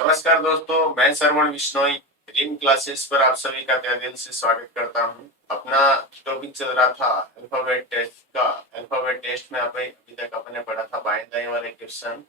नमस्कार दोस्तों, मैं श्रवण बिश्नोई रीम क्लासेस पर आप सभी का तहे दिल से स्वागत करता हूं। अपना टॉपिक चल रहा था अल्फाबेट टेस्ट का। अल्फाबेट टेस्ट में अभी तक अपने पढ़ा था बाएं दाएं वाले क्वेश्चन,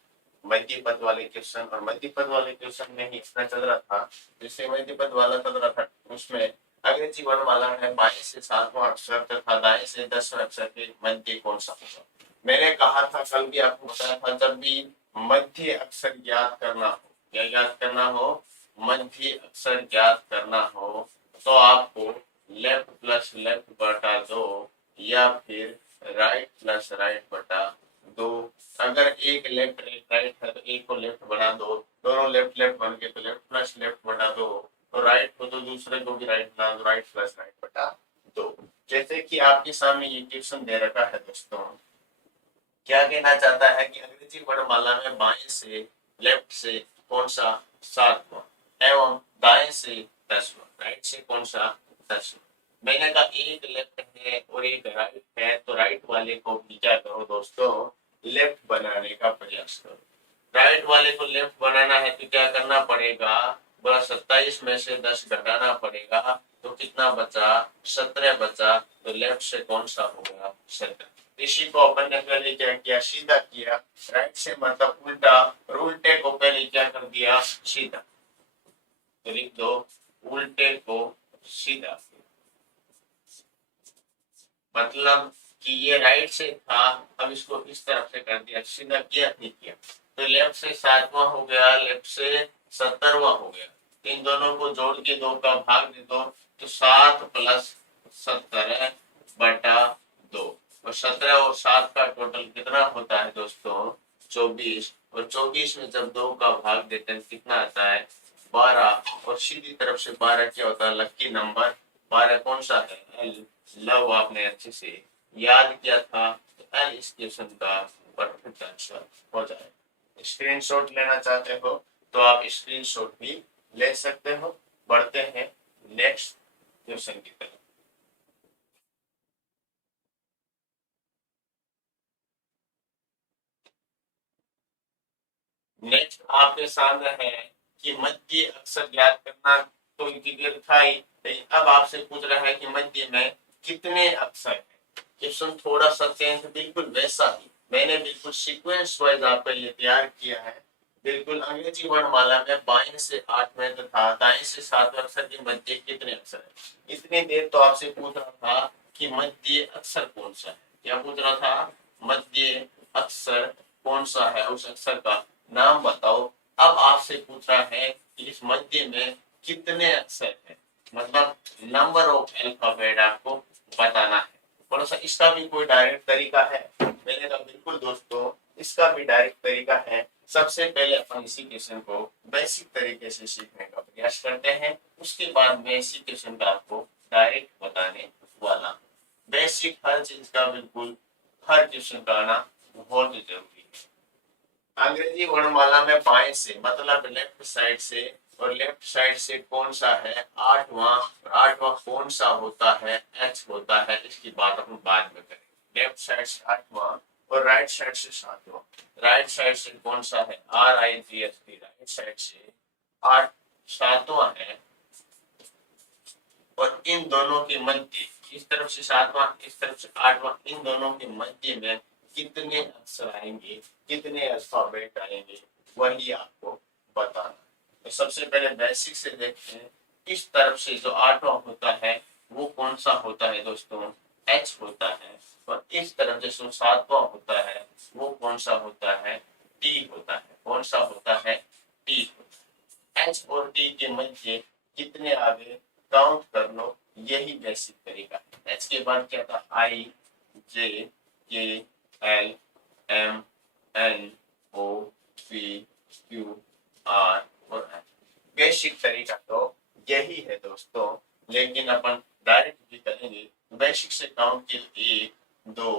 मध्य पद वाले क्वेश्चन, और मध्य पद वाले क्वेश्चन में ही इतना चल रहा था। जिससे मध्य पद वाला चल रहा था उसमें अंग्रेजी वर्णमाला में बाएं से 7वां अक्षर तथा दाएं से 10वें अक्षर के मध्य कौन सा होगा। मैंने कहा था, कल भी आपको बताया था, जब भी मध्य अक्षर ज्ञात करना हो, क्या ज्ञात करना हो, मध्य अक्षर ज्ञात करना हो, तो आपको लेफ्ट प्लस लेफ्ट बटा 2 या फिर राइट प्लस राइट बटा 2। अगर एक लेफ्ट एक राइट है तो एक को लेफ्ट बना दो, दोनों लेफ्ट लेफ्ट बन गए तो लेफ्ट प्लस लेफ्ट बटा 2, तो राइट हो तो दूसरे को भी राइट बना दो, राइट प्लस राइट बटा 2। जैसे कि आपके सामने ये क्वेश्चन दे रखा है दोस्तों, क्या कहना चाहता है कि अंग्रेजी वर्णमाला में बाएं से लेफ्ट से कौन सा 7वां एवं दाएं से 10वां, राइट से कौन सा 10वां। मैंने कहा एक लेफ्ट है और एक राइट है, तो राइट वाले को भी क्या करो दोस्तों, लेफ्ट बनाने का प्रयास करो। राइट वाले को लेफ्ट बनाना है तो क्या करना पड़ेगा, बोला 27 में से 10 घटाना पड़ेगा, तो कितना बचा, 17 बचा। तो लेफ्ट से कौन सा होगा, 17। इसी को अपन ने पहले क्या किया, सीधा किया। राइट से मतलब उल्टा, और उल्टे को पहले क्या कर दिया, सीधा। तो लिख दो उल्टे को सीधा, मतलब कि ये राइट से था, अब इसको इस तरफ से कर दिया, सीधा किया नहीं किया। तो लेफ्ट से 7वां हो गया, लेफ्ट से 70वां हो गया। इन दोनों को जोड़ के 2 का भाग दे दो, तो 7 प्लस 17 बटा 2, और 17 और 7 का टोटल कितना होता है दोस्तों, 24। और 24 में जब 2 का भाग देते हैं कितना आता है, 12। और सीधी तरफ से 12 क्या होता है, लकी नंबर। 12 कौन सा है, एल। लव आपने अच्छे से याद किया था, तो एल इस क्वेश्चन का परफेक्ट आंसर हो जाएगा। स्क्रीनशॉट लेना चाहते हो तो आप स्क्रीनशॉट भी ले सकते हो। बढ़ते हैं नेक्स्ट क्वेश्चन की तरफ। नेक्स्ट आपके सामने है कि मध्य अक्षर ज्ञात करना, तो क्लियर था ही। अब आपसे पूछ रहा है कि मध्य में कितने अक्षर हैं। क्वेश्चन थोड़ा सा चेंज, बिल्कुल वैसा ही मैंने बिल्कुल सीक्वेंस वाइज आपके लिए तैयार किया है। बिल्कुल अंग्रेजी वर्णमाला में बाएं से 8 में तथा दाएं से 7 अक्षर के मध्य कितने अक्षर है। इतनी देर तो आपसे पूछ रहा था कि मध्य अक्षर कौन सा है, क्या पूछ रहा था, मध्य अक्षर कौन सा है, उस अक्षर का नाम बताओ। अब आपसे पूछ रहा है कि इस मध्य में कितने अक्षर हैं, मतलब नंबर ऑफ अल्फाबेट आपको बताना है। थोड़ा सा इसका भी कोई डायरेक्ट तरीका है, मैंने कहा बिल्कुल दोस्तों इसका भी डायरेक्ट तरीका है। सबसे पहले अपन इसी क्वेश्चन को बेसिक तरीके से सीखने का प्रयास करते हैं, उसके बाद मैं इसी क्वेश्चन का आपको डायरेक्ट बताने वाला। बेसिक हर चीज का बिल्कुल हर क्वेश्चन का आना बहुत जरूरी है। अंग्रेजी वर्णमाला में बाएं से मतलब लेफ्ट साइड से, और लेफ्ट साइड से कौन सा है, 8वां। और 8वां कौन सा होता है, एच होता है। इसकी बात हम बाद में करेंगे। लेफ्ट साइड से 8वां और राइट साइड से 7वां। राइट साइड से कौन सा है, RIGHT, राइट साइड से 8 7वां है। और इन दोनों के मध्य, इस तरफ से 7वां, इस तरफ से 8वां, इन दोनों के मध्य में कितने अक्षर आएंगे, कितने अल्फाबेट आएंगे, वही आपको बताना है। तो सबसे पहले बेसिक से देखते हैं। इस तरफ से जो 8वां होता है वो कौन सा होता है दोस्तों, H होता है। और इस तरफ से जो 7वां होता है वो कौन सा होता है, T होता है। कौन सा होता है, T होता है। H और T के मध्य कितने आगे काउंट कर लो, यही बेसिक तरीका है। एच के बाद क्या था, IJKLMNOPQR और एम। बेसिक तरीका तो यही है दोस्तों, लेकिन अपन डायरेक्ट भी करेंगे। बेसिक से काउंट के 1 2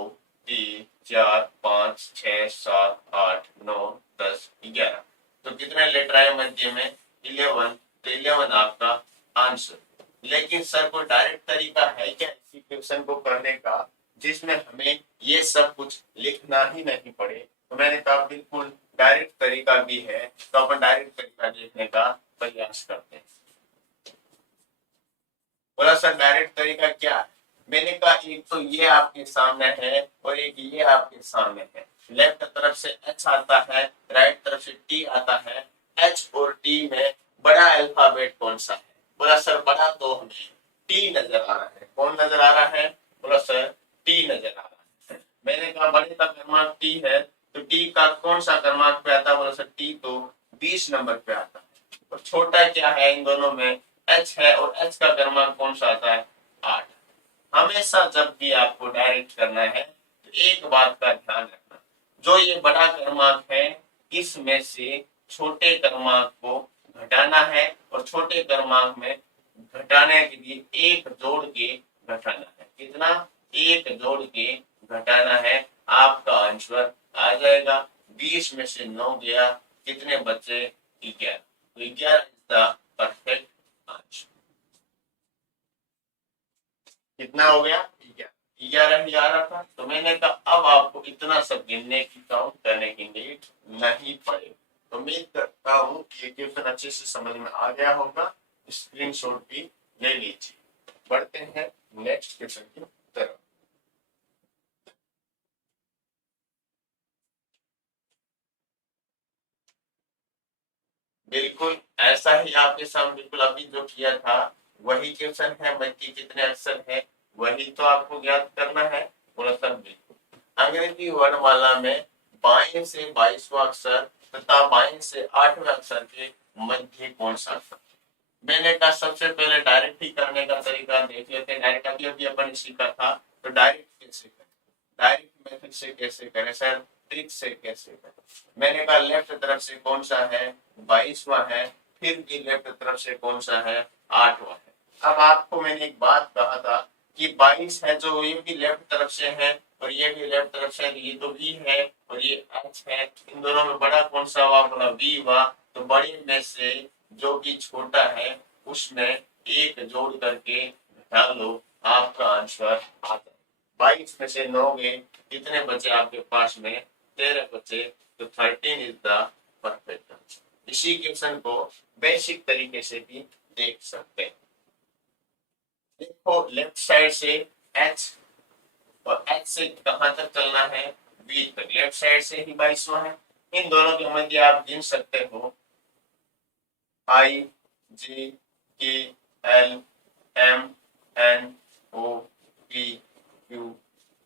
3 4 5 6 7 8 9 10 11। तो कितने लेटर आए मध्य में, 11। तो 11 आपका आंसर। लेकिन सर कोई डायरेक्ट तरीका है क्या इसी क्वेश्चन को करने का, जिसमें हमें ये सब कुछ लिखना ही नहीं पड़े। तो मैंने कहा बिल्कुल डायरेक्ट तरीका भी है, तो अपन डायरेक्ट तरीका देखने का प्रयास करते हैं। बोला सर डायरेक्ट तरीका क्या है? मैंने कहा एक तो ये आपके सामने है और एक ये आपके सामने है। लेफ्ट तरफ से एच आता है, राइट तरफ से टी आता है। एच और टी में बड़ा अल्फाबेट कौन सा है? बोला सर बड़ा तो हमें टी नजर आ रहा है। कौन नजर आ रहा है? बोला सर टी नजर आ रहा है। मैंने कहा बड़े का क्रमांक टी है, तो टी का कौन सा क्रमांक पे आता है? बोला सर टी तो 20 नंबर पे आता है। और छोटा क्या है इन दोनों में? एच है, और एच का क्रमांक कौन सा आता है? 8। हमेशा जब भी आपको डायरेक्ट करना है तो एक बात का ध्यान रखना, जो ये बड़ा क्रमांक है इसमें से छोटे क्रमांक को घटाना है, और छोटे क्रमांक में घटाने के लिए एक जोड़ के घटाना है। कितना? एक जोड़ के घटाना है। आपका आंसर आ जाएगा। 20 में से 9 गया, कितने बचे? 11। तो 11 इज द परफेक्ट आंसर। कितना हो गया? 11 ही आ रहा था। तो मैंने कहा अब आपको इतना सब गिनने की, काउंट करने की नीड नहीं पड़ेगी। तो उम्मीद करता हूँ कि ये क्वेश्चन अच्छे से समझ में आ गया होगा। स्क्रीनशॉट भी ले लीजिए। बढ़ते हैं नेक्स्ट क्वेश्चन की तरफ। बिल्कुल ऐसा ही आपके सामने बिल्कुल अभी जो किया था वही क्वेश्चन है। मध्य कितने अक्षर है वही तो आपको ज्ञात करना है। बोला सर बिल्कुल। अंग्रेजी वर्णमाला में बाएं से 22वां अक्षर तथा बाएं से 8वें अक्षर के मध्य कौन सा अक्षर? मैंने कहा सबसे पहले डायरेक्ट ही करने का तरीका देख लेते हैं। डायरेक्ट अभी अभी अपन ने सीखा था, तो डायरेक्ट कैसे करें, डायरेक्ट मेथड से कैसे करें सर, ट्रिक से कैसे करें? मैंने कहा लेफ्ट तरफ से कौन सा है? 22वां है। फिर भी लेफ्ट तरफ से कौन सा है? 8वां है। अब आपको मैंने एक बात कहा था कि 22 है जो ये भी लेफ्ट तरफ से है और ये भी लेफ्ट तरफ से है, ये तो वी है और ये एच है। इन दोनों में बड़ा कौन सा हुआ? बोला वी हुआ। तो बड़े में से जो कि छोटा है उसमें एक जोड़ करके घटा लो, आपका आंसर आ जाए। 22 में से 9 गए, कितने बचे आपके पास में? 13 बचे। तो 13 इज द परफेक्ट आंसर। इसी क्वेश्चन को बेसिक तरीके से भी देख सकते हैं। देखो लेफ्ट साइड से एच, और एच से कहां तक चलना है? बी तक। लेफ्ट साइड से ही 22वां है। इन दोनों के मध्य आप गिन सकते हो I G K L M N O P Q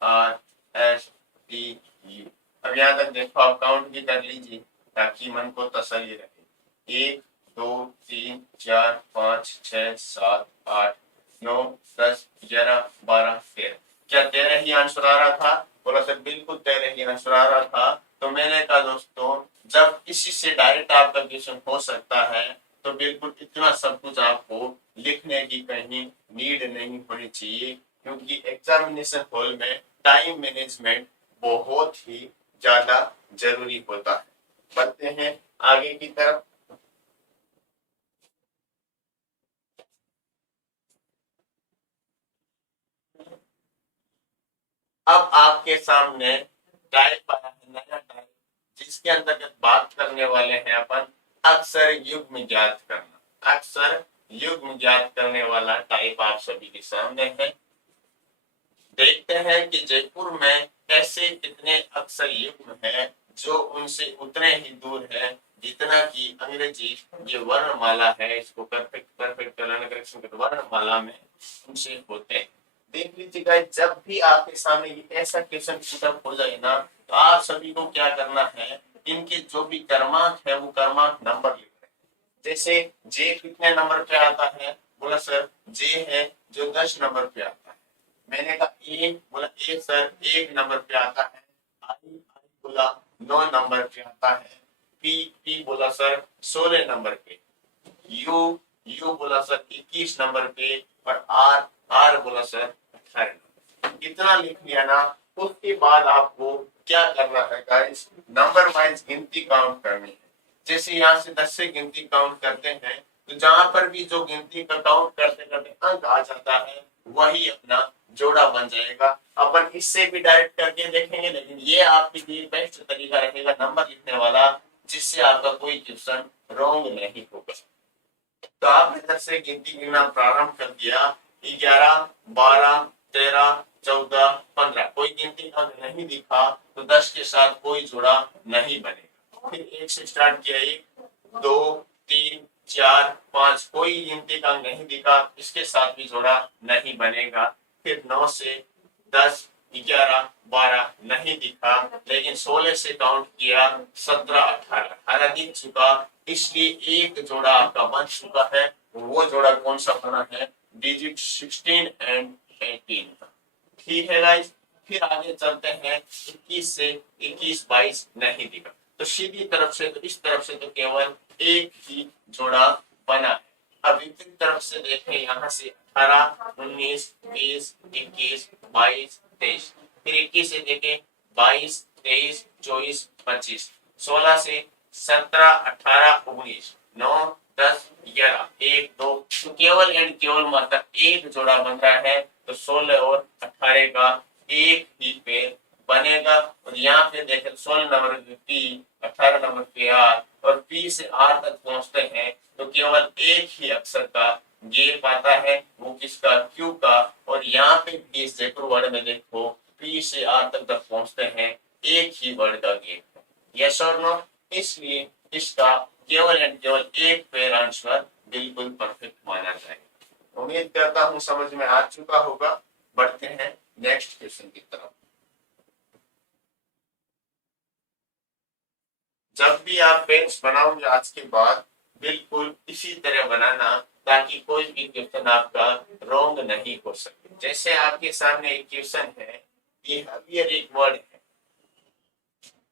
R S T U. अब यहाँ तक देखो, आप काउंट भी कर लीजिए ताकि मन को तसल्ली रहे। 1 2 3 4 5 6 7 8 9 10 11 12 13। क्या 13 ही आंसर आ रहा था? बोला सर बिल्कुल 13 ही आंसर आ रहा था। तो मैंने कहा दोस्तों जब इसी से डायरेक्ट आपका क्वेश्चन हो सकता है तो बिल्कुल इतना सब कुछ आपको लिखने की कहीं नीड नहीं होनी चाहिए, क्योंकि एग्जामिनेशन हॉल में टाइम मैनेजमेंट बहुत ही ज्यादा जरूरी होता है। बढ़ते हैं आगे की तरफ। अब आपके सामने टाइप आया है, नया टाइप, जिसके अंतर्गत बात करने वाले हैं अपन अक्षर युग्म ज्ञात करना। अक्षर युग्म ज्ञात करने वाला टाइप आप सभी के सामने है। देखते हैं कि जयपुर में ऐसे कितने अक्षर युग्म है जो उनसे उतने ही दूर है जितना कि अंग्रेजी ये वर्णमाला है, इसको परफेक्ट परफेक्ट करेक्शन कर वर्णमाला में उनसे होते हैं। देख लीजिएगा जब भी आपके सामने ये ऐसा क्वेश्चन पुटअप हो जाए ना, तो आप सभी को क्या करना है, इनके जो भी क्रमांक है वो क्रमांक नंबर लिख रहे हैं। जैसे जे कितने नंबर पे आता है? बोला सर जे है जो 10 नंबर पे आता है। मैंने कहा ए, बोला ए सर 1 नंबर पे आता है। आई बोला 9 नंबर पे आता है। पी पी बोला सर 16 नंबर पे। यू यू बोला सर 21 नंबर पे। और आर आर बोला सर 18 नंबर। इतना लिख लिया ना, उसके बाद आपको क्या करना है गाइस, नंबर वाइज गिनती काउंट करनी है। जैसे यहाँ से 10 से गिनती काउंट करते हैं तो जहां पर भी जो गिनती का काउंट करते करते अंक आ जाता है वही अपना जोड़ा बन जाएगा। अपन इससे भी डायरेक्ट करके देखेंगे, लेकिन ये आपके लिए बेस्ट तरीका रहेगा नंबर लिखने वाला, जिससे आपका कोई क्वेश्चन रॉन्ग नहीं होगा। तो आपने इधर से गिनती गिनना प्रारंभ कर दिया, 11, 12, 13, 14, 15, कोई गिनती अंक नहीं दिखा तो 10 के साथ कोई जोड़ा नहीं बनेगा। फिर 1 से स्टार्ट किया, 1, 2, 3, 4, 5, कोई गिनती का अंक नहीं दिखा, इसके साथ भी जोड़ा नहीं बनेगा। फिर 9 से 10, 11, 12 नहीं दिखा, लेकिन 16 से काउंट किया, 17, 18 दिख चुका, इसलिए एक जोड़ा आपका बन चुका है। वो जोड़ा कौन सा बना है? Digit 16 and 18। ठीक है गाइस। फिर आगे चलते हैं, 21 से 21, 22 नहीं दिखा, तो सीधी तरफ से तो इस तरफ से तो केवल एक ही जोड़ा बना है। अब विपरीत तरफ से देखें, यहाँ से 18, 19, 20, 21, 22, 23, फिर 21 से देखें 22, 23, 24, 25, 16 से 17, 18, 19, 9, 10, 11, 1, 2, तो केवल एंड केवल मात्र एक जोड़ा बन रहा है। तो 16 और 18 का एक ही पेड़ बनेगा। और यहाँ पे देखें 16 नंबर पे पी, 18 नंबर पे आर, और पी से आर तक पहुंचते हैं तो केवल एक ही अक्षर का गेप आता है, वो किसका? क्यू का। और यहाँ पे भी इस जयपुर वर्ड में देखो, पी से आर तक पहुंचते हैं, एक ही वर्ड का गेप है। यस और नो? इसलिए इसका केवल एंड केवल एक पेयर आंसर बिल्कुल परफेक्ट माना जाएगा। उम्मीद करता हूं समझ में आ चुका होगा। बढ़ते हैं नेक्स्ट क्वेश्चन की तरफ। जब भी आप पेज बनाओगे आज के बाद, बिल्कुल इसी तरह बनाना, ताकि कोई भी क्वेश्चन आपका रॉन्ग नहीं हो सके। जैसे आपके सामने एक क्वेश्चन है, बिहेवियर एक वर्ड है,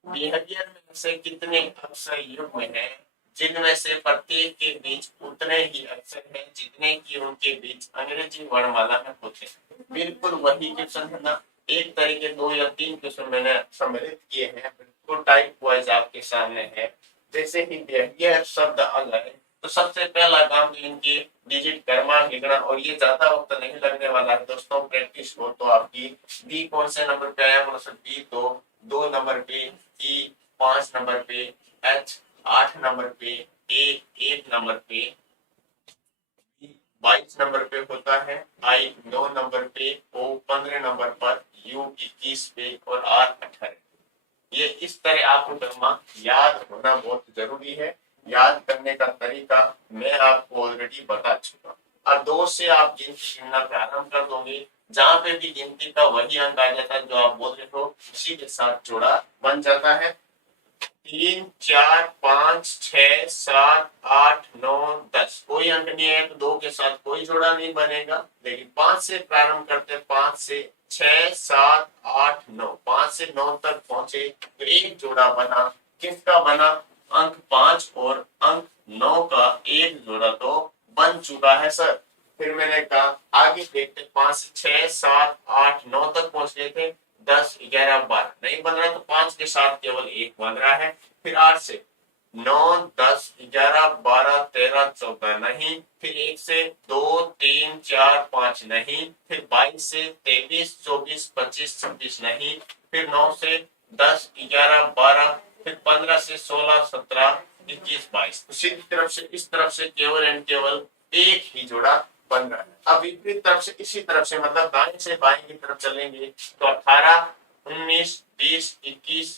बिहेवियर में ऐसे कितने अक्षर युग्म हैं जिनमें से प्रत्येक के बीच उतने ही अक्षर हैं जितने की उनके बीच अंग्रेजी वर्णमाला में होते हैं। बिल्कुल वही क्वेश्चन है ना। एक तरीके 2 या 3 क्वेश्चन मैंने सम्मिलित किए हैं, बिल्कुल टाइप वाइज आपके सामने है। जैसे ही बिहेवियर शब्द आ जाए तो सबसे पहला काम इनके डिजिट क्रमांक लिखना, और ये ज्यादा वक्त नहीं लगने वाला है दोस्तों, प्रैक्टिस हो तो आपकी। बी कौन से नंबर पे आया? मतलब बी तो 2 नंबर पे, ई 5 नंबर पे, एच 8 नंबर पे, ए 1 नंबर पे, 22 नंबर पे होता है, आई 9 नंबर पे, ओ 15 नंबर पर, यू 21 पे, और आर 18। ये इस तरह आपको करना याद होना बहुत जरूरी है। याद करने का तरीका मैं आपको ऑलरेडी बता चुका। अब 2 से आप गिनती गिनना प्रारंभ कर दोगे, जहां पे भी गिनती का वही अंक आ जाता है जो आप बोल रहे हो, उसी के साथ जोड़ा बन जाता है। 3, 4, 5, 6, 7, 8, 9, 10, कोई अंक नहीं है तो 2 के साथ कोई जोड़ा नहीं बनेगा। लेकिन 5 से प्रारंभ करते, 5 से 6, 7, 8, 9, 5 से 9 तक पहुंचे तो एक जोड़ा बना। किसका बना? अंक 5 और अंक 9 का एक जोड़ा तो बन चुका है सर। फिर मैंने कहा आगे देखते, 5 से 6, 7, 8, 9 तक पहुंच गए थे, 10, 11, 12 नहीं बन रहा तो 5 के साथ केवल एक बन रहा है। फिर 8 से 9, 10, 11, 12, 13, 14 नहीं। फिर 1 से 2, 3, 4, 5 नहीं। फिर 22 से 23, 24, 25, 26 नहीं। फिर 9 से 10, 11, 12, फिर 15 से 16, 17, 21, 22। सीधी तरफ से इस तरफ से केवल एंड केवल एक ही जोड़ा बन रहा है। अब विपरीत तरफ से इसी तरफ से मतलब दाएं से बाएं की तरफ चलेंगे तो 18, 19, 20, 21,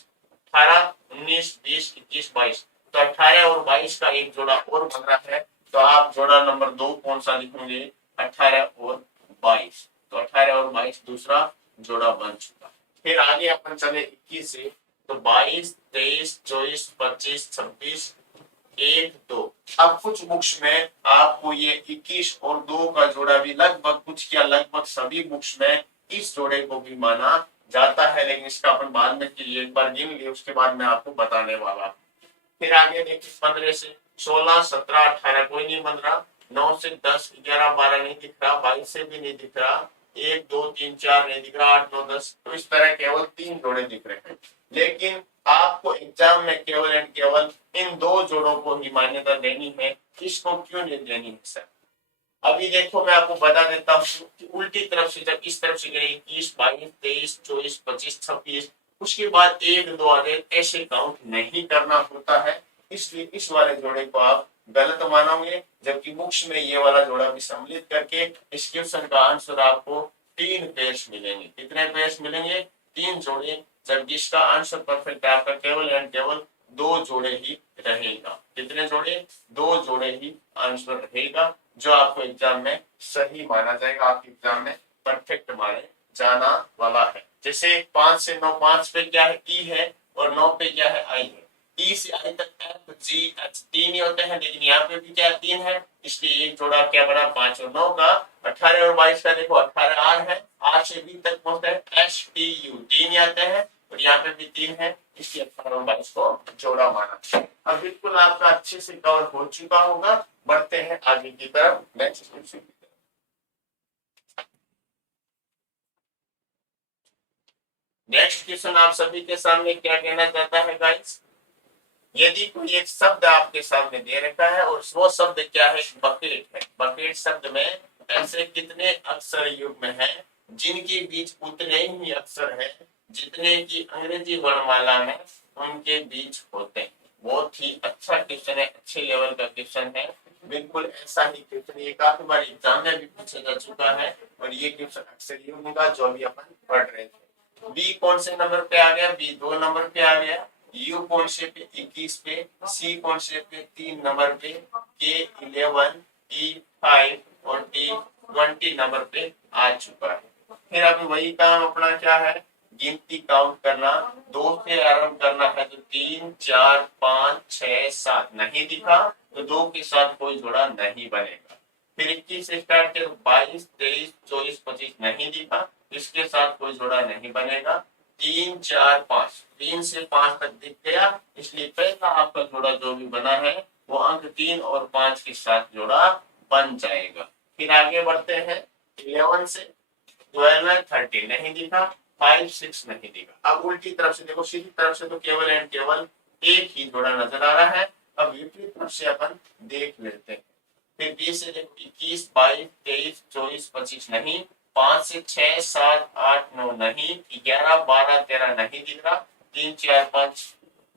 18, 19, 20, 21, 22, तो 18 और 22 का एक जोड़ा और बन रहा है। तो आप जोड़ा नंबर 2 कौन सा लिखेंगे? 18 और 22। तो 18 और 22 दूसरा जोड़ा बन चुका। फिर आगे अपन चले 21 से, तो 22, 23, 24, 25, 26, 1, 2। अब कुछ बुक्स में आपको ये 21 और 2 का जोड़ा भी लगभग कुछ क्या लगभग सभी बुक्स में इस जोड़े को भी माना जाता है, लेकिन इसका अपन बाद में एक बार गिन लिए, उसके बाद मैं आपको बताने वाला। फिर आगे देखिए 15 से 16, 17, 18 कोई नहीं बन रहा। 9 से 10, 11, 12 नहीं दिख रहा। 22 से भी नहीं दिख रहा। 1, 2, 3, 4 नहीं दिख रहा। 8, 9, 10, तो इस तरह केवल 3 जोड़े दिख रहे हैं। लेकिन आपको एग्जाम में केवल एंड केवल इन दो जोड़ों को ही मान्यता देनी है, किसको क्यों नहीं देनी है सर? अभी देखो मैं आपको बता देता हूँ कि उल्टी तरफ से जब इस तरफ से गए 21, 22, 23, 24, 25, 26, उसके बाद 1, 2 आगे ऐसे काउंट नहीं करना होता है, इसलिए इस वाले जोड़े को आप गलत मानोगे, जबकि बुक्स में ये वाला जोड़ा भी सम्मिलित करके इस क्वेश्चन का आंसर आपको 3 पेयर्स मिलेंगे। कितने पेयर्स मिलेंगे? 3 जोड़े, जबकि इसका आंसर परफेक्ट आपका केवल एंड केवल 2 जोड़े ही रहेगा। कितने जोड़े? 2 जोड़े ही आंसर रहेगा, जो आपको एग्जाम में सही माना जाएगा, आपके एग्जाम में परफेक्ट माने जाना वाला है। जैसे 5 से 9, 5 पे क्या है? ई है, और 9 पे क्या है? आई है। ई से आई तक एफ जी एच 3 ही होते हैं, लेकिन यहाँ पे भी क्या 3 है, इसलिए एक जोड़ा क्या बना? 5 और 9 का। 18 और 22 का देखो, 18 आर है, आर से बी तक पहुंचता है एस टी यू, 3 ही आते हैं, और यहाँ पे भी 3 है, इसलिए 18 और 22 को जोड़ा माना। अब बिल्कुल आपका अच्छे से कवर हो चुका होगा। बढ़ते हैं आगे की तरफ, नेक्स्ट क्वेश्चन की तरफ। नेक्स्ट क्वेश्चन आप सभी के सामने क्या कहना चाहता है गाइस? यदि कोई एक शब्द आपके सामने दे रखा है और वो शब्द क्या है? बकेट है। बकेट शब्द में ऐसे कितने अक्षर युग्म हैं जिनके बीच उतने ही अक्षर हैं जितने की अंग्रेजी वर्णमाला में उनके बीच होते हैं? बहुत ही अच्छा क्वेश्चन है, अच्छे लेवल का क्वेश्चन है। बिल्कुल ऐसा ही क्वेश्चन ये काफी बार एग्जाम में भी पूछा जा चुका है, और ये क्वेश्चन अक्सर ही होगा जो अभी अपन पढ़ रहे थे। बी कौन से नंबर पे आ गया? बी 2 नंबर पे आ गया। यू कौन से पे? 21 पे। सी कौन से पे? 3 नंबर पे। के 11, ई 5 और टी 20 नंबर पे आ चुका है। फिर अभी वही काम अपना क्या है? गिनती काउंट करना। 2 से आरंभ करना है तो 3, 4, 5, 6, 7 नहीं दिखा तो 2 के साथ कोई जोड़ा नहीं बनेगा। फिर 21 से स्टार्ट किया तो 22, 23, 24, 25 नहीं दिखा, इसके साथ कोई जोड़ा नहीं बनेगा। 3, 4, 5, 3 से 5 तक दिख गया, इसलिए पहला आपका जोड़ा जो भी बना है वो अंक 3 और 5 के साथ जोड़ा बन जाएगा। फिर आगे बढ़ते हैं 11 से 12, 13 नहीं दिखा, 5, 6 नहीं दिखा। अब उल्टी तरफ से देखो, सीधी तरफ से तो केवल एंड केवल एक ही जोड़ा नजर आ रहा है। अब विपरीत तरफ से अपन देख लेते हैं। फिर 20 से देखो 21, 22, 23, 24, 25 नहीं, 5 से 6, 7, 8, 9 नहीं, 11, 12, 13 नहीं दिख रहा, 3, 4, 5,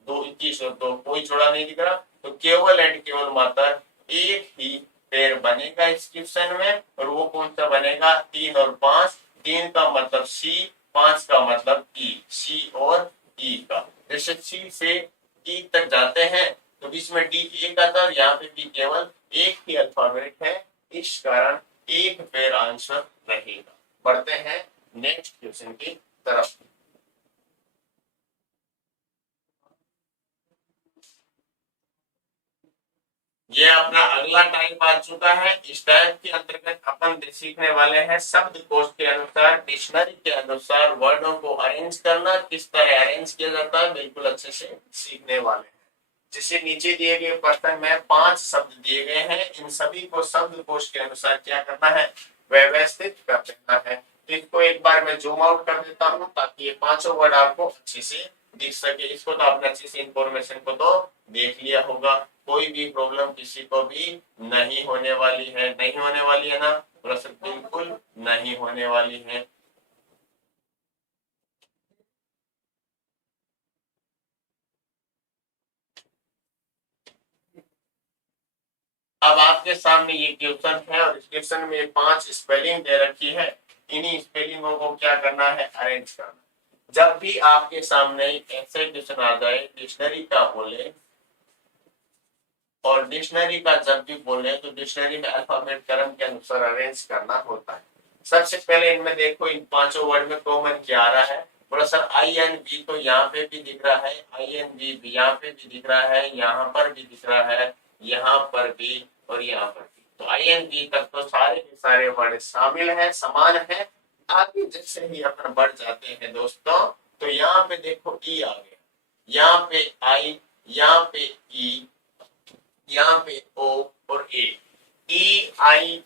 2, 21 और 2 कोई जोड़ा नहीं दिख रहा, तो केवल एंड केवल मात्र एक ही पेयर बनेगा इस क्वेश्चन में, और वो कौन सा बनेगा? 3 और 5। 3 का मतलब सी, 5 का मतलब ई, सी और ई का। जैसे सी से ई तक जाते हैं तो बीच में डी एक आता है, और यहाँ पे भी केवल एक ही अल्फाबेट है, इस कारण एक पेयर आंसर रहेगा। बढ़ते हैं नेक्स्ट क्वेश्चन की तरफ। ये अपना अगला टाइप आ चुका है। इस टाइप के अंतर्गत अपन सीखने वाले हैं शब्द कोश के अनुसार, डिक्शनरी के अनुसार वर्डों को अरेंज करना, किस तरह अरेंज किया जाता है, बिल्कुल अच्छे से सीखने वाले हैं। जिसे नीचे दिए गए प्रश्न में 5 शब्द दिए गए हैं, इन सभी को शब्द कोश के अनुसार क्या करना है? व्यवस्थित कर देना है। तो इसको एक बार मैं जूम आउट कर देता हूँ ताकि ये 5 वर्ड आपको अच्छे से दिख सके। इसको तो आपने अच्छे से इंफॉर्मेशन को तो देख लिया होगा, कोई भी प्रॉब्लम किसी को भी नहीं होने वाली है। नहीं होने वाली है ना? प्रश्न बिल्कुल नहीं होने वाली है। अब आपके सामने ये क्वेश्चन है, और इस क्वेश्चन में 5 स्पेलिंग दे रखी है। इन्हीं स्पेलिंगों को क्या करना है? अरेंज करना। जब भी आपके सामने ऐसे क्वेश्चन आ जाए, डिक्शनरी का बोले, और डिक्शनरी का जब भी बोले तो डिक्शनरी में अल्फाबेट क्रम के अनुसार अरेंज करना होता है। सबसे पहले इनमें देखो, इन 5 वर्ड में कॉमन क्या आ रहा है? बोला सर आई एन बी, तो यहाँ पे भी दिख रहा है आई एन बी, यहाँ पे भी दिख रहा है, यहाँ पर भी दिख रहा है, यहाँ पर भी और यहाँ पर भी। तो आई एन बी तक तो सारे के सारे वर्ड शामिल है, समान है। आगे जैसे ही अपन बढ़ जाते हैं दोस्तों, तो यहाँ पे देखो ई आ गया, यहाँ पे आई, यहाँ पे ई, यहाँ पे ओ और ए। ई आई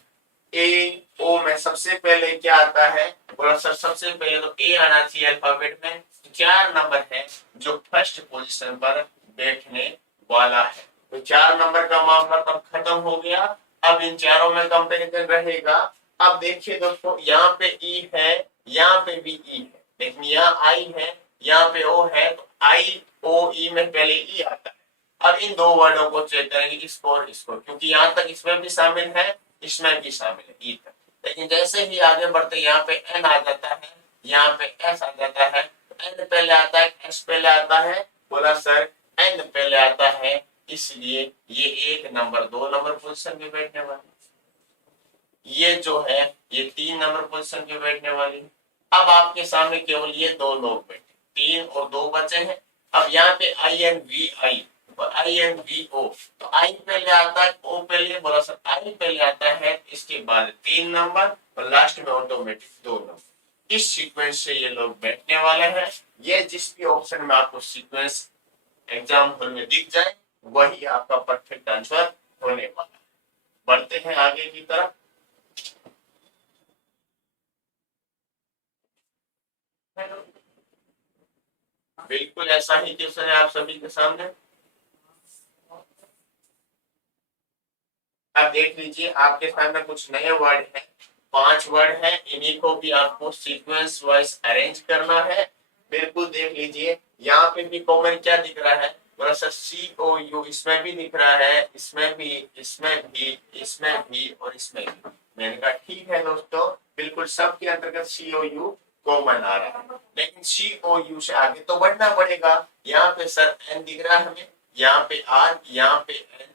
ए ओ में सबसे पहले क्या आता है? बोला सर सबसे पहले तो ए आना चाहिए अल्फाबेट में, 4 नंबर है जो फर्स्ट पोजीशन पर बैठने वाला है। तो 4 नंबर का मामला तब खत्म हो गया। अब इन चारों में कंपैरिजन रहेगा। अब देखिए दोस्तों, यहाँ पे ई है, यहाँ पे भी ई है, लेकिन यहाँ आई है, यहाँ पे ओ है, तो आई ओ ई में पहले ई आता है। अब इन दो वर्डों को चेक करेंगे, इसको और इसको, क्योंकि यहाँ तक इसमें भी शामिल है, इसमें भी शामिल है ई तक। लेकिन जैसे ही आगे बढ़ते यहाँ पे एन आ जाता है, यहाँ पे एस आ जाता है, एन पहले आता है, एस पहले आता है। बोला सर एन पहले आता है, इसलिए ये 1 नंबर 2 नंबर पोजीशन पे बैठने वाली, ये जो है ये 3 नंबर पोजीशन पे बैठने वाली। अब आपके सामने केवल ये दो लोग बैठे, 3 और 2 बचे हैं। अब यहाँ पे आई एन वी आई और आई एन वी ओ, तो आई पहले आता है, ओ पहले। बोला सर आई पहले आता है, इसके बाद 3 नंबर और लास्ट में ऑटोमेटिक 2 नंबर। इस सीक्वेंस से ये लोग बैठने वाले हैं। ये जिस भी ऑप्शन में आपको सीक्वेंस एग्जाम हॉल में दिख जाए, वही आपका परफेक्ट आंसर होने वाला है। बढ़ते हैं आगे की तरफ। बिल्कुल ऐसा ही क्वेश्चन है आप सभी के सामने। अब देख लीजिए, आपके सामने कुछ नए वर्ड हैं, 5 वर्ड हैं, इन्हीं को भी आपको सीक्वेंस वाइज अरेंज करना है। बिल्कुल देख लीजिए, यहाँ पे भी कॉमन क्या दिख रहा है, थोड़ा सा सी ओ यू इसमें भी दिख रहा है, इसमें भी, इसमें भी, इसमें भी और इसमें भी। मैंने कहा ठीक है दोस्तों, बिल्कुल सबके अंतर्गत सी ओ यू कॉमन आ रहा है, लेकिन सी ओ यू से आगे तो बढ़ना पड़ेगा। यहाँ पे सर एन दिख रहा है हमें, यहाँ पे आर, यहाँ पे एन,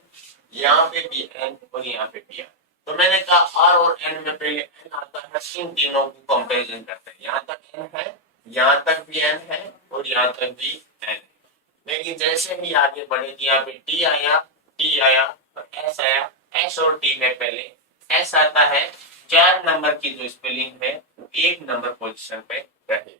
यहाँ पे भी एन और यहाँ पे भी आर। तो मैंने कहा आर और एन में पहले एन आता है, इन तीनों को कंपैरिजन करते हैं। यहाँ तक एन है, यहाँ तक भी एन है और यहाँ तक भी एन। लेकिन जैसे ही आगे बढ़े, यहाँ पे टी आया, टी आया और एस आया, एस और टी में पहले एस आता है, 4 नंबर की जो स्पेलिंग है 1 नंबर पोजीशन पे रहे।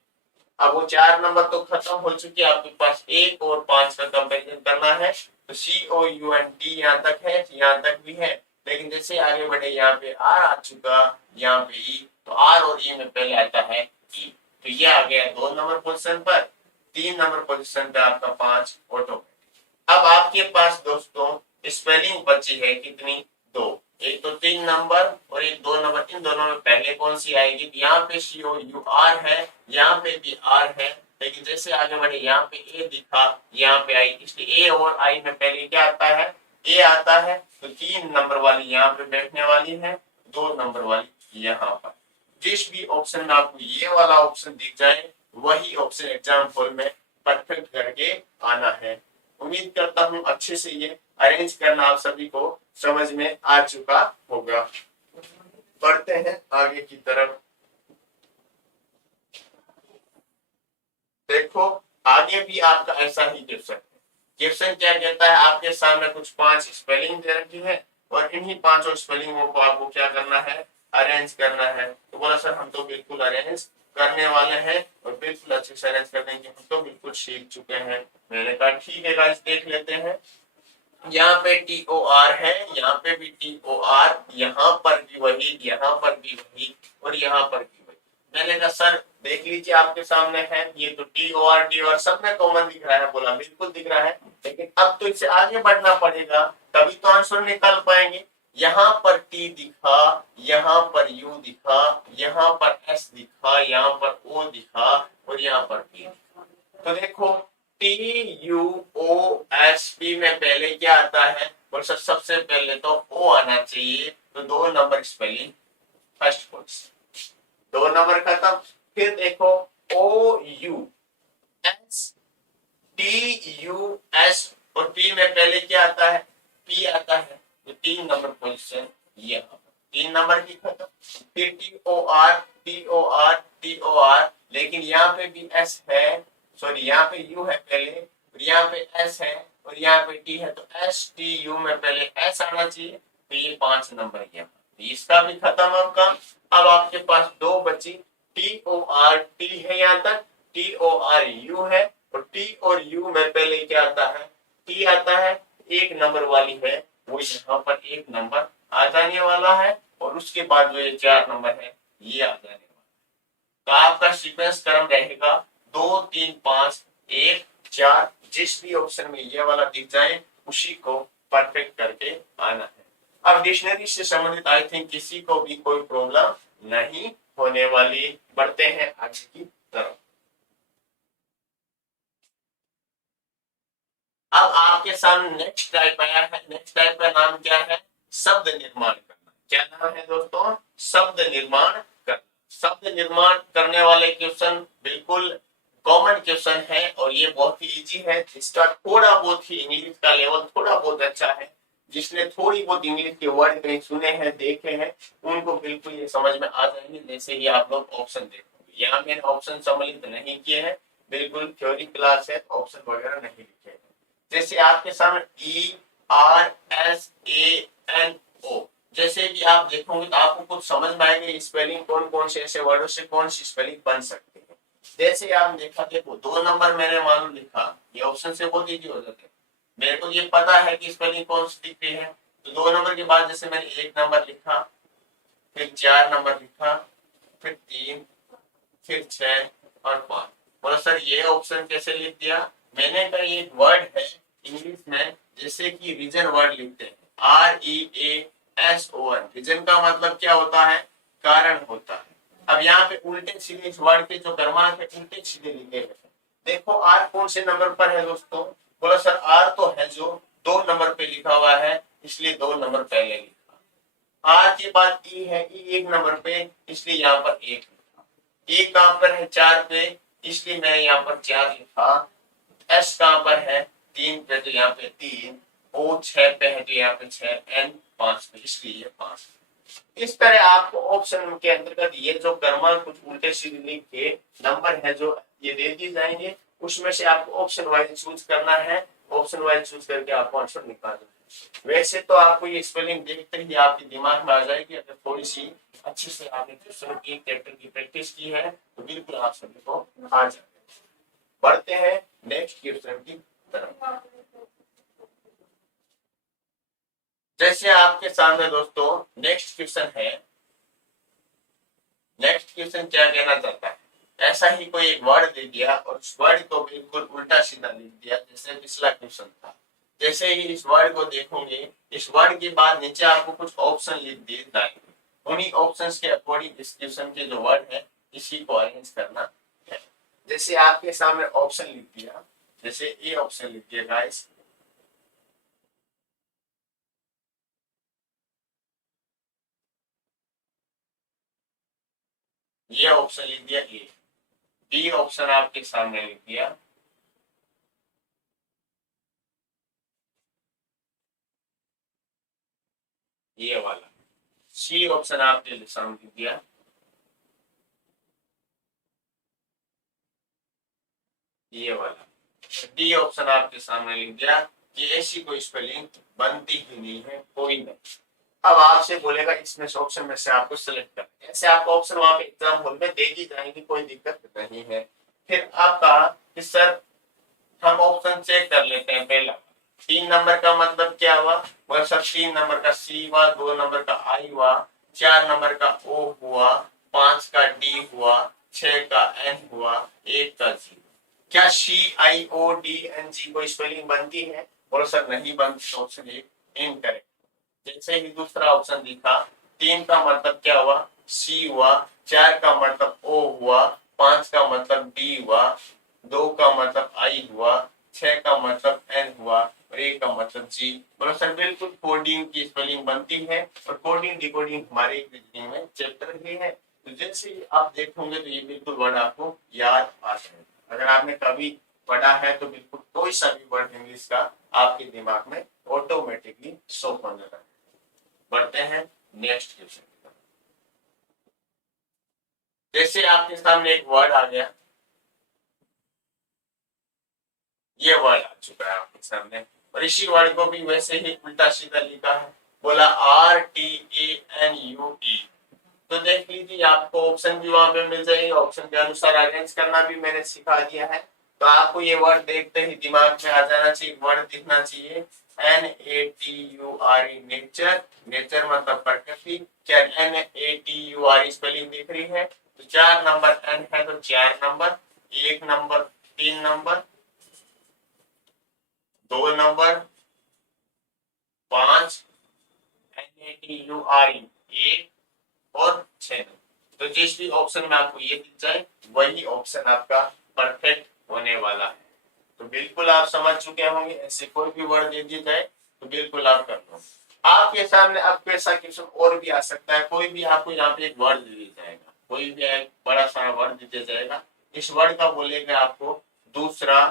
अब वो 4 नंबर तो खत्म हो चुकी है, आपके पास 1 और 5 का कंपैरिजन करना है। तो सी ओ यू एन टी यहाँ तक है, यहाँ तक भी है, लेकिन जैसे आगे बढ़े यहाँ पे आर आ चुका, यहाँ पे ई, तो आर और ई में पहले आता है ई, तो ये आ गया 2 नंबर पोजीशन पर। 3 नंबर पोजीशन पे आपका 5 ऑटोमेटिक। अब आपके पास दोस्तों स्पेलिंग बची है कितनी, 2। एक तो 3 नंबर और एक 2 नंबर, इन दोनों में पहले कौन सी आएगी, यहाँ पे सी ओ यू आर है, यहाँ पे भी आर है, लेकिन जैसे आगे बढ़े यहाँ पे ए दिखा, यहाँ पे आई, इसलिए ए और आई में पहले क्या आता है, ए आता है। तो 3 नंबर वाली यहाँ पे बैठने वाली है, 2 नंबर वाली यहाँ पर। जिस भी ऑप्शन में आपको ये वाला ऑप्शन दिख जाए, वही ऑप्शन एग्जाम हॉल में परफेक्ट करके आना है। उम्मीद करता हूँ अच्छे से ये अरेंज करना आप सभी को समझ में आ चुका होगा। बढ़ते हैं आगे की तरफ। देखो आगे भी आपका ऐसा ही क्वेश्चन है। क्वेश्चन क्या कहता है, आपके सामने कुछ 5 स्पेलिंग दे रखी है और इन्हीं 5 स्पेलिंगों को आपको क्या करना है, अरेंज करना है। तो बोला सर हम तो बिल्कुल अरेंज करने वाले हैं और बिल्कुल अच्छे से अरेंज कर देंगे, हम तो बिल्कुल सीख चुके हैं। मैंने कहा ठीक है गाइस, देख लेते हैं। यहाँ पे टी ओ आर है, यहाँ पे भी टी ओ आर, यहाँ पर भी वही, यहाँ पर भी वही और यहाँ पर भी वही। मैंने कहा सर देख लीजिए आपके सामने है, ये तो टी ओ आर सब में कॉमन दिख रहा है। बोला बिल्कुल दिख रहा है, लेकिन अब तो इससे आगे बढ़ना पड़ेगा, तभी तो आंसर निकाल पाएंगे। यहाँ पर टी दिखा, यहाँ पर यू दिखा, यहाँ पर एस दिखा, यहाँ पर ओ दिखा और यहाँ पर पी दिखा। तो देखो T U O S P में पहले क्या आता है, और सबसे पहले तो ओ आना चाहिए, तो 2 number spelling first position, 2 number खत्म। फिर देखो O U S, T U S और पी में पहले क्या आता है, पी आता है, तो 3 नंबर पोजीशन यहाँ 3 नंबर की खत्म। फिर T O R, T O R, T O R, लेकिन यहाँ पे भी एस है, सॉरी यहाँ पे यू है पहले और यहाँ पे एस है और यहाँ पे टी है, तो एस टी यू में पहले एस आना चाहिए, तो ये 5 नंबर यहाँ, इसका भी खत्म आपका। अब आपके पास 2 बची, टी ओ आर टी है यहाँ तक, टी ओ आर यू है और टी और यू में पहले क्या आता है, टी आता है, 1 नंबर वाली है, वो यहाँ पर 1 नंबर आ जाने वाला है और उसके बाद जो ये 4 नंबर है ये आ जाने वाला है। तो आपका सीक्वेंस क्रम रहेगा, 2 3 5 1 4 जिस भी ऑप्शन में ये वाला दिख जाए उसी को परफेक्ट करके आना है। अब डिक्शनरी से संबंधित आई थिंक किसी को भी कोई प्रॉब्लम नहीं होने वाली। बढ़ते हैं आगे की तरफ। अब आपके सामने नेक्स्ट टाइप आया है। नेक्स्ट टाइप का नाम क्या है? शब्द निर्माण करना। क्या नाम है दोस्तों? शब्द निर्माण करना। शब्द निर्माण करने वाले क्वेश्चन बिल्कुल कॉमन क्वेश्चन है और ये बहुत ही इजी है। जिसका थोड़ा बहुत ही इंग्लिश का लेवल थोड़ा बहुत अच्छा है, जिसने थोड़ी बहुत इंग्लिश के वर्ड कहीं सुने हैं देखे हैं, उनको बिल्कुल ये समझ में आ जाएंगे। जैसे कि आप लोग ऑप्शन देखोगे, यहाँ मैंने ऑप्शन सम्मिलित नहीं किए हैं, बिल्कुल थ्योरी क्लास है, ऑप्शन वगैरह नहीं लिखे हैं। जैसे आपके सामने ERSANO, जैसे कि आप देखोगे तो आपको कुछ समझ में आएगा स्पेलिंग कौन कौन से ऐसे वर्डों से कौन सी स्पेलिंग बन सकती है। जैसे आप देखा, देखो 2 नंबर मैंने मान लिखा, ये ऑप्शन से बहुत इजी हो जाते हैं। मेरे को ये पता है कि स्पेलिंग कौन सी दिख रही है, तो 2 नंबर के बाद जैसे मैंने 1 नंबर लिखा, फिर 4 नंबर लिखा, फिर 3, फिर 6 और 5। बोला सर ये ऑप्शन कैसे लिख दिया? मैंने कहा ये वर्ड है इंग्लिश में जैसे कि रीजन वर्ड लिखते हैं, REASON। रीजन का मतलब क्या होता है? कारण होता है। अब यहाँ पे उल्टे सीधे इस वर्ड के जो क्रमांक है उल्टे सीधे लिखे हैं। देखो आर कौन से नंबर पर है दोस्तों? बोला सर आर तो है जो 2 नंबर पे लिखा हुआ है, इसलिए 2 नंबर पहले लिखा। आर के बाद ई है, ई 1 नंबर पे, इसलिए यहाँ पर 1 लिखा। ए कहां पर है? 4 पे, इसलिए मैं यहाँ पर 4 लिखा। एस कहां पर है? 3 पे, तो यहाँ पे 3। ओ 6 पे है, तो यहाँ पे 6। एन 5 पे, इसलिए ये 5। इस तरह आपको ऑप्शन के अंतर्गत ये जो क्रमांक कुछ उल्टे सीधे लिख के नंबर है जो ये दे दी जाएंगे, उसमें से आपको ऑप्शन वाइज चूज करना है। ऑप्शन वाइज चूज करके आपको आंसर निकालना है। वैसे तो आपको ये स्पेलिंग देखते ही आपके दिमाग में आ जाएगी, अगर थोड़ी सी अच्छे से आपने क्वेश्चन की चैप्टर की प्रैक्टिस की है तो बिल्कुल आप सभी को आ जाएगा। बढ़ते हैं नेक्स्ट क्वेश्चन की तरफ। जैसे आपके सामने दोस्तों नेक्स्ट क्वेश्चन है। नेक्स्ट क्वेश्चन क्या कहना चाहता है? ऐसा ही कोई एक वर्ड दे दिया और उस वर्ड को बिल्कुल उल्टा सीधा लिख दिया जैसे पिछला क्वेश्चन था। जैसे ही इस वर्ड को देखोगे, इस वर्ड के बाद नीचे आपको कुछ ऑप्शन लिख दिए जाएंगे। उन्हीं ऑप्शंस के अकॉर्डिंग इस क्वेश्चन के जो वर्ड है इसी को अरेंज करना है। जैसे आपके सामने ऑप्शन लिख दिया, जैसे ए ऑप्शन लिख दिया गाइस, ये ऑप्शन लिख दिया ए। बी ऑप्शन आपके सामने लिख दिया, ये वाला। सी ऑप्शन आपके सामने लिख दिया, ये वाला। डी ऑप्शन आपके सामने लिख दिया कि ऐसी कोई स्पेलिंग बनती ही नहीं है, कोई नहीं। अब आपसे बोलेगा इसमें से ऑप्शन में से आपको सिलेक्ट करना है। ऐसे आपको ऑप्शन वहां पे एग्जाम हॉल में दे दी जाएंगी, कोई दिक्कत नहीं है। फिर आप कहा कि सर हम ऑप्शन चेक कर लेते हैं। पहला 3 नंबर का मतलब क्या हुआ? वह सर 3 नंबर का सी हुआ, 2 नंबर का आई हुआ, 4 नंबर का ओ हुआ, 5 का डी हुआ, 6 का एन हुआ, 1 का जी। क्या CIODNG कोई स्पेलिंग बनती है? बोलो सर नहीं बनती, ऑप्शन ए इनकरेक्ट। जैसे ही दूसरा ऑप्शन दिखा, 3 का मतलब क्या हुआ? सी हुआ, 4 का मतलब ओ हुआ, 5 का मतलब डी हुआ, 2 का मतलब आई हुआ, 6 का मतलब एन हुआ और 1 का मतलब जी। बोलो सर बिल्कुल कोडिंग की स्पेलिंग बनती है और कोडिंग डिकोडिंग हमारे रीजनिंग में चैप्टर ही है। तो जैसे ही आप देखोगे तो ये बिल्कुल वर्ड आपको याद आ जाएगा। अगर आपने कभी पढ़ा है तो बिल्कुल कोई सा भी वर्ड इंग्लिश का आपके दिमाग में ऑटोमेटिकली शो होने लगेगा। बढ़ते हैं नेक्स्ट क्वेश्चन की तरफ। जैसे आपके सामने एक वर्ड आ गया, ये वर्ड आ चुका है आपके सामने और इसी वर्ड को भी वैसे ही उल्टा सीधा लिखा है। बोला RTANUE। तो देख लीजिए आपको ऑप्शन भी वहां पे मिल जाएंगे, ऑप्शन के अनुसार अरेंज करना भी मैंने सिखा दिया है। तो आपको ये वर्ड देखते ही दिमाग में आ जाना चाहिए, वर्ड दिखना चाहिए NATURE, नेचर। नेचर मतलब प्रकृति। क्या NATURE स्पेलिंग दिख रही है? तो 4 नंबर एन है तो 4 number, 1 number, 3 number, 2 number, 5 NATURE 1 और 6 नंबर। तो जिस भी ऑप्शन में आपको ये दिख जाए वही ऑप्शन आपका परफेक्ट होने वाला है। तो बिल्कुल आप समझ चुके होंगे। ऐसे कोई भी वर्ड दे दिया जाए तो बिल्कुल आप कर लो। आपके सामने आपको ऐसा क्वेश्चन और भी आ सकता है। कोई भी आपको यहाँ पे एक वर्ड दे दिया जाएगा, कोई भी एक बड़ा सारा वर्ड दे दिया जाएगा, इस वर्ड का बोलेगा आपको दूसरा,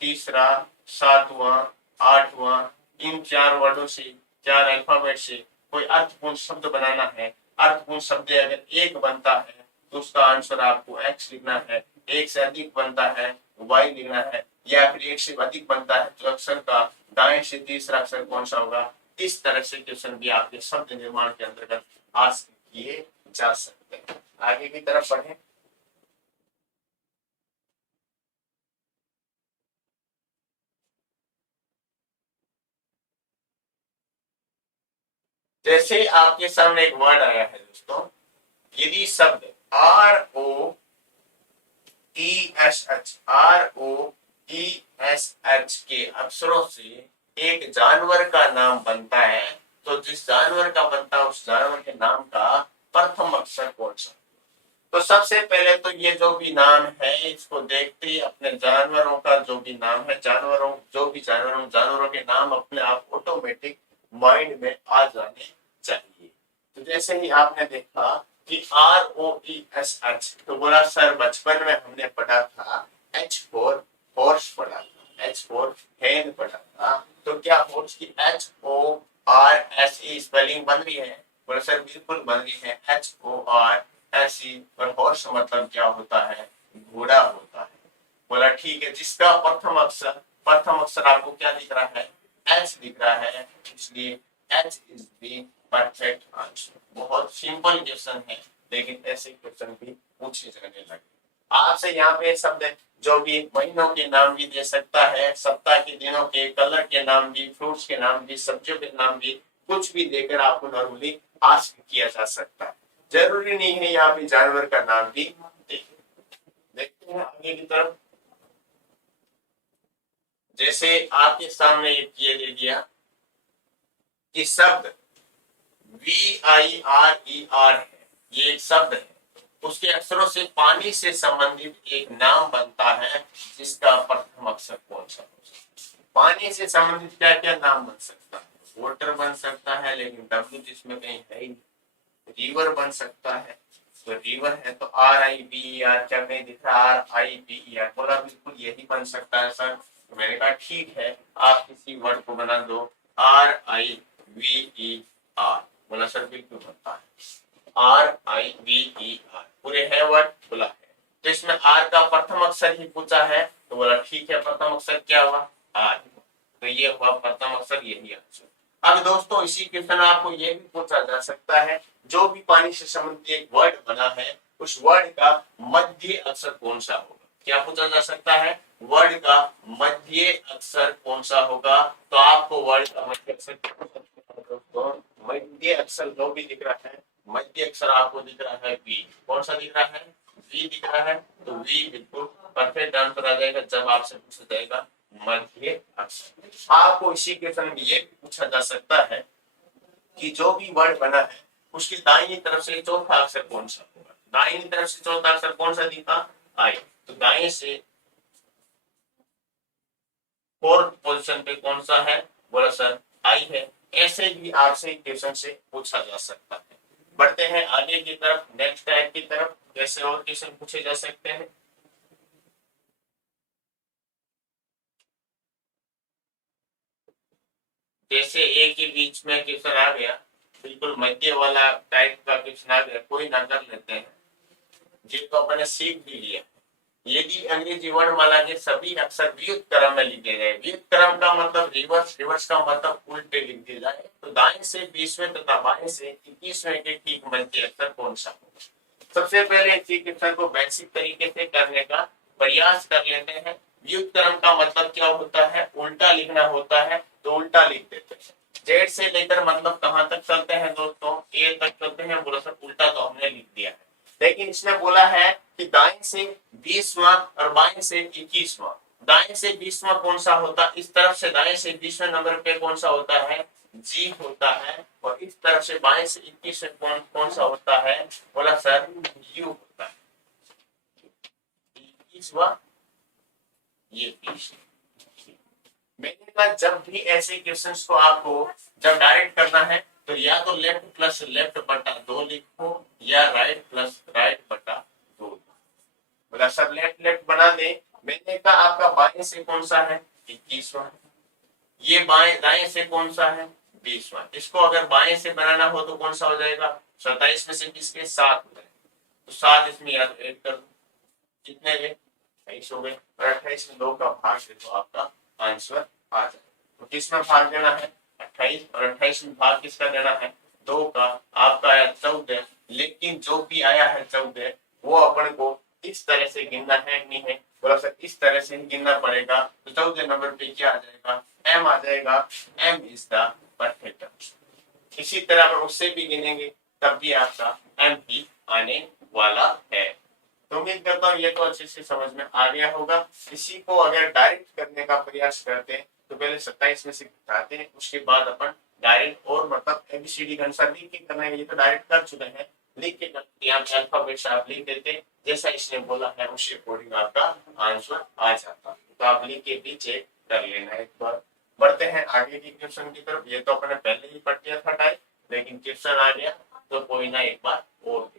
तीसरा, सातवां, आठवां, इन 4 वर्डों से, 4 अल्फाबेट से कोई अर्थपूर्ण शब्द बनाना है। अर्थपूर्ण शब्द अगर एक बनता है तो उसका आंसर आपको एक्स लिखना है। एक से अधिक बनता है वाई लिखना है, या फिर एक से अधिक बनता है तो अक्षर का दाएं से तीसरा अक्षर कौन सा होगा। इस तरह से क्वेश्चन भी आपके शब्द निर्माण के अंतर्गत आज किए जा सकते हैं। आगे की तरफ बढ़े। जैसे आपके सामने एक वर्ड आया है दोस्तों, यदि शब्द ROESH के अक्षरों से एक जानवर का नाम बनता है तो जिस जानवर का बनता है उस जानवर के नाम का प्रथम अक्षर कौन सा। तो सबसे पहले तो ये जो भी नाम है इसको देखते ही अपने जानवरों का जो भी नाम है, जानवरों के नाम अपने आप ऑटोमेटिक माइंड में आ जाने चाहिए। तो जैसे ही आपने देखा कि ROESH, तो बोला सर बचपन में हमने पढ़ा था H फॉर हॉर्स पढ़ा था, H फॉर हैन पढ़ा था, तो क्या हॉर्स की HORSE स्पेलिंग बन रही है। बोला सर बिल्कुल बन रही है, HORSE, और हॉर्स मतलब क्या होता है, घोड़ा होता है। बोला ठीक है, जिसका प्रथम अक्षर आपको क्या दिख रहा है, H दिख रहा है, इसलिए H is the perfect answer. बहुत सिंपल क्वेश्चन है, लेकिन ऐसे क्वेश्चन भी पूछे जाने लगे। आपसे यहाँ पे शब्द जो भी महीनों के नाम भी दे सकता है, सप्ताह के दिनों के, कलर के नाम भी, फ्रूट्स के नाम भी, सब्जियों के नाम भी, कुछ भी देकर आपको नॉर्मली आस्क किया जा सकता है। जरूरी नहीं है यहाँ पे जानवर का नाम भी देखते हैं आगे की तरफ। जैसे आपके सामने ये दे दिया कि शब्द VIRER है, ये एक शब्द है, उसके अक्षरों से पानी से संबंधित एक नाम बनता है जिसका प्रथम अक्षर कौन सा होगा। पानी से संबंधित क्या क्या नाम बन सकता है, वाटर बन सकता है, लेकिन डब्ल्यू जिसमें कहीं है ही। रिवर बन सकता है, तो रिवर है तो RIVER, क्या कहीं दिख रहा RIVER, बोला बिल्कुल यही बन सकता है सर। तो मैंने कहा ठीक है, आप किसी वर्ड को बना दो RIVER, बोला सर बिल्कुल बनता है RIVER, पूरे है वर्ड, बोला है। तो इसमें R का प्रथम अक्षर ही पूछा है, तो बोला ठीक है, प्रथम अक्षर क्या हुआ, R, तो ये हुआ प्रथम अक्षर, यही आंसर। अब दोस्तों इसी क्वेश्चन आपको ये भी पूछा जा सकता है, जो भी पानी से संबंधित एक वर्ड बना है उस वर्ड का मध्य अक्षर कौन सा होगा। क्या पूछा जा सकता है, वर्ड का मध्य अक्षर कौन सा होगा। तो आपको वर्ड का मध्य अक्षर दोस्तों, मध्य अक्षर जो भी दिख रहा है, मध्य अक्षर आपको दिख रहा है V, कौन सा दिख रहा है, V दिख रहा है, तो V बिल्कुल परफेक्ट आंसर आ जाएगा जब आपसे पूछा जाएगा मध्य अक्षर। आपको इसी क्वेश्चन में ये पूछा जा सकता है कि जो भी वर्ड बना है उसकी दाहिनी तरफ से चौथा अक्षर कौन सा होगा। दाहिनी तरफ से चौथा अक्षर कौन सा दिखा, आई, तो दाएं से फोर्थ पोजीशन पे कौन सा है, बोला सर आई है। ऐसे भी आपसे क्वेश्चन से पूछा जा सकता है। बढ़ते हैं आगे की तरफ, नेक्स्ट टाइप की तरफ, कैसे और क्वेश्चन पूछे जा सकते हैं। जैसे ए के बीच में क्वेश्चन आ गया, बिल्कुल मध्य वाला टाइप का क्वेश्चन आ गया, कोई ना कर लेते हैं, जिनको अपने सीख भी लिया। यदि अंग्रेजी वर्णमाला के सभी अक्षर व्युत क्रम में लिखे गए, व्युत क्रम का मतलब रिवर्स, रिवर्स का मतलब उल्टे लिख दिए जाए, तो दाएं से 20वें तथा बाएं से 21वें के ठीक मध्य अक्षर कौन सा होगा। सबसे पहले इसी क्वेश्चन को बेसिक तरीके से करने का प्रयास कर लेते हैं। व्युत क्रम का मतलब क्या होता है, उल्टा लिखना होता है, तो उल्टा लिख देते हैं। जेड से लेकर मतलब कहां तक चलते हैं दोस्तों, ए तक चलते हैं, बोला सर उल्टा तो हमने लिख दिया है, लेकिन इसने बोला है कि दाएं से 20वां और बाएं से 21वां। दाएं से 20वां कौन सा होता, इस तरफ से दाएं से 20वें नंबर पे कौन सा होता है, जी होता है, और इस तरफ से बाएं से 21वें कौन सा होता है, बोला सर यू होता है। 21वां ये 20। मैंने कहा जब भी ऐसे क्वेश्चंस को आपको जब डायरेक्ट करना है तो या तो लेफ्ट प्लस लेफ्ट बटा 2 लिखो या राइट प्लस राइट बटा 2। बोला सर लेफ्ट लेफ्ट बना दे। मैंने कहा आपका बाएं से कौन सा है, 21वां, ये बाएं दाएं से कौन सा है, 20वां। इसको अगर बाएं से बनाना हो तो कौन सा हो जाएगा, 27 में से 20 के 7 हो जाएगा, तो 7 इसमें या तो ऐड कर दो, कितने हुए 28 हो गए, और 28 में 2 का भाग दे तो आपका आंसर आ जाए। तो किसमें भाग देना है, 28, और 28 में भाग किसका देना है, 2 का। आपका आया 14, लेकिन जो भी आया है 14 वो अपन को इस तरह से गिनना है नहीं है, बोला सर इस तरह से ही गिनना पड़ेगा। तो 14 नंबर पे क्या आ जाएगा, एम आ जाएगा, M is the perfect answer. इसी तरह अगर उससे भी गिनेंगे तब भी आपका एम ही आने वाला है। तो उम्मीद करता हूँ ये तो अच्छे से समझ में आ गया होगा। इसी को अगर डायरेक्ट करने का प्रयास करते हैं तो पहले 27 में से घटाते हैं, उसके बाद अपन डायरेक्ट और मतलब एबीसीडी का आंसर लिख के करना है, ये तो डायरेक्ट कर चुके हैं, लिख के यहाँ पे अल्फाबेट्स आप लिख देते जैसा इसने बोला है उसी अकॉर्डिंग आपका आंसर आ जाता। तो आप लिख के भी चेक कर लेना एक बार। बढ़ते हैं आगे की क्वेश्चन की तरफ। ये तो अपने पहले ही पढ़ लिया था टाइप, लेकिन क्वेश्चन आ गया तो कोई ना एक बार और।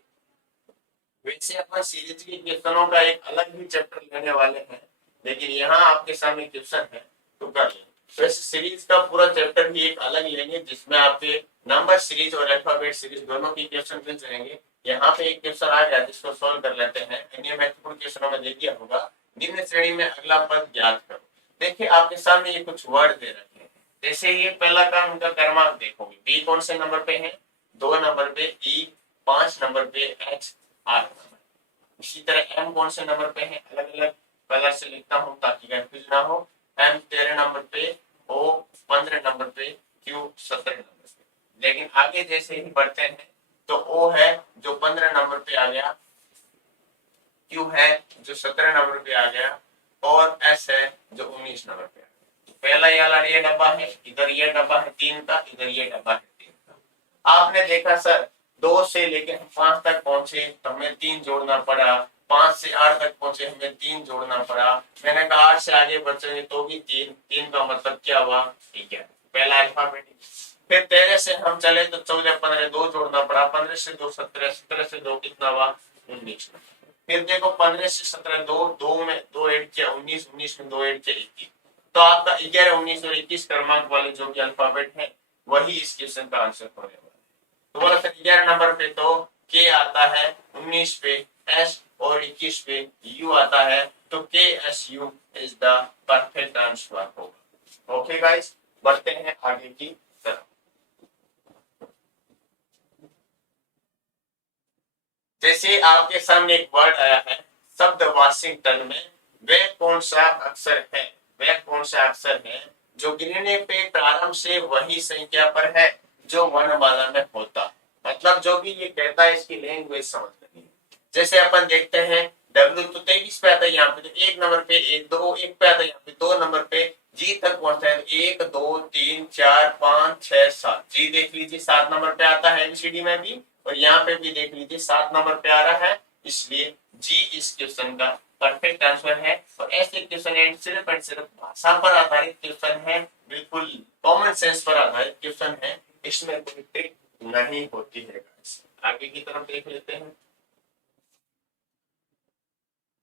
वैसे अपन सीरीज के क्वेश्चनों का एक अलग ही चैप्टर लेने वाले हैं, लेकिन यहाँ आपके सामने क्वेश्चन है तो कर लें। वैसे सीरीज का पूरा चैप्टर भी एक अलग लेंगे जिसमें आपके नंबर सीरीज और अल्फाबेट सीरीज दोनों की क्वेश्चन मिल जाएंगे। यहाँ पे एक क्वेश्चन आ गया जिसको सॉल्व कर लेते हैं। अन्य महत्वपूर्ण क्वेश्चनों में दे दिया होगा, निम्न श्रेणी में अगला पद ज्ञात करो। देखिए आपके सामने ये कुछ वर्ड दे रखे हैं, जैसे ये पहला काम उनका क्रमांक देखोगे, बी कौन से नंबर पे है, 2 नंबर पे, ई 5 नंबर पे, एच 8 नंबर। इसी तरह एम कौन से नंबर पे है, अलग अलग कलर से लिखता हूँ ताकि कंफ्यूज ना हो। एम 13 नंबर पे, ओ 15 नंबर पे, क्यू 17 नंबर पे। लेकिन आगे जैसे ही बढ़ते हैं तो ओ है जो 15 नंबर पे आ गया, क्यू है जो 17 नंबर पे आ गया, और एस है जो 19 नंबर पे आ गया। पहला ये डब्बा है, इधर ये डब्बा है 3 का, इधर ये डब्बा है 3 का। आपने देखा सर 2 से लेकर 5 तक पहुंचे तो हमें 3 जोड़ना पड़ा, 5 से 8 तक पहुंचे हमें 3 जोड़ना पड़ा। मैंने कहा 8 से आगे बढ़ेंगे तो भी 3, 3 का मतलब क्या हुआ, 11, पहला अल्फाबेटिक। फिर 13 से हम चले तो 14, 15, 2 जोड़ना पड़ा, 15 से 2 17, 17 से 2 कितना हुआ, 19। फिर देखो 15 से 17, 2 में 2 ऐड किया 19, 19 में 2 ऐड किया 21। तो आपका 11, 19 और 21 क्रमांक वाले जो भी अल्फाबेट है वही इस क्वेश्चन का आंसर होने वाला है। तो बोला सर 11 नंबर पे तो के आता है, 19 पे एस और 21 पे यू आता है, तो के S U is the perfect answer होगा। ओके गाइस, बढ़ते हैं आगे की तरफ। जैसे आपके सामने एक वर्ड आया है शब्द वाशिंगटन में, वह कौन सा अक्षर है, वह कौन सा अक्षर है जो गिनने पे प्रारंभ से वही संख्या पर है जो वर्णमाला में होता। मतलब जो भी ये कहता है इसकी लैंग्वेज समझ लेनी है। जैसे अपन देखते हैं डब्ल्यू तो 23 पे आता है, यहाँ पे तो 1 नंबर पे, 1 पे आता है, यहाँ पे 2 नंबर पे, जी तक पहुंचता है 1 2 3 4 5 6 7। जी देख लीजिए 7 नंबर पे आता है एबीसीडी में भी, और यहाँ पे भी देख लीजिए 7 नंबर पे आ रहा है, इसलिए जी इस क्वेश्चन का परफेक्ट आंसर है। और ऐसे क्वेश्चन सिर्फ एंड सिर्फ भाषा पर आधारित क्वेश्चन है, बिल्कुल कॉमन सेंस पर आधारित क्वेश्चन है, इसमें कोई ट्रिक नहीं होती है। आगे की तरफ देख लेते हैं।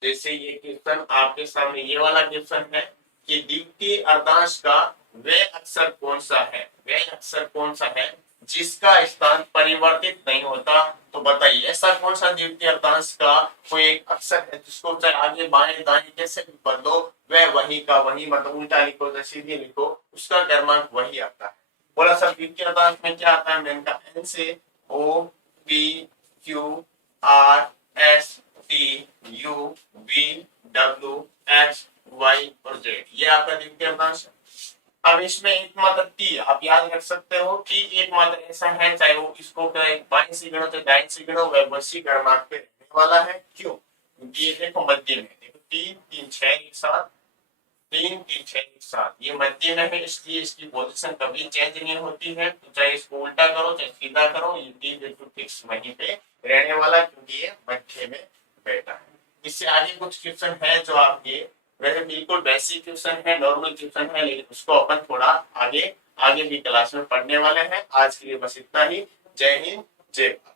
जैसे ये क्वेश्चन आपके सामने ये वाला क्वेश्चन है कि द्वितीय अर्धांश का वह अक्षर कौन सा है, वह अक्षर कौन सा है जिसका स्थान परिवर्तित नहीं होता। तो बताइए ऐसा कौन सा द्वितीय अर्धांश का कोई एक अक्षर है जिसको चाहे आगे बाएं दाएं कैसे भी बदलो वह वही का वही, मतलब उल्टा लिखो या सीधे लिखो उसका क्रमांक वही आता है। बोला सर द्वितीय अर्धांश में क्या आता है, मैंने कहा एन से O P Q R S T U V W X Y और जेड, ये आपका द्वितीय अर्धांश है। अब इसमें एकमात्र टी आप याद रख सकते हो कि एकमात्र ऐसा है, चाहे वो इसको बाएं से गिनो चाहे दाएं से गिनो, वह वसी क्रमांक पे रहने वाला है। क्यों, क्योंकि ये देखो मध्य में, 3 3 6 एक साथ, 3 3 6 एक साथ। ये मध्य में है इसलिए इसकी पोजीशन कभी चेंज नहीं होती है, तो चाहे इसको उल्टा करो चाहे सीधा करो, ये 3 बिल्कुल फिक्स वहीं पे रहने वाला, क्योंकि ये मध्य में बैठा है। इससे आगे कुछ क्वेश्चन है जो आपके वैसे बिल्कुल बेसिक क्वेश्चन है, नॉर्मल क्वेश्चन है, लेकिन उसको अपन थोड़ा आगे आगे की क्लास में पढ़ने वाले हैं। आज के लिए बस इतना ही। जय हिंद, जय भारत।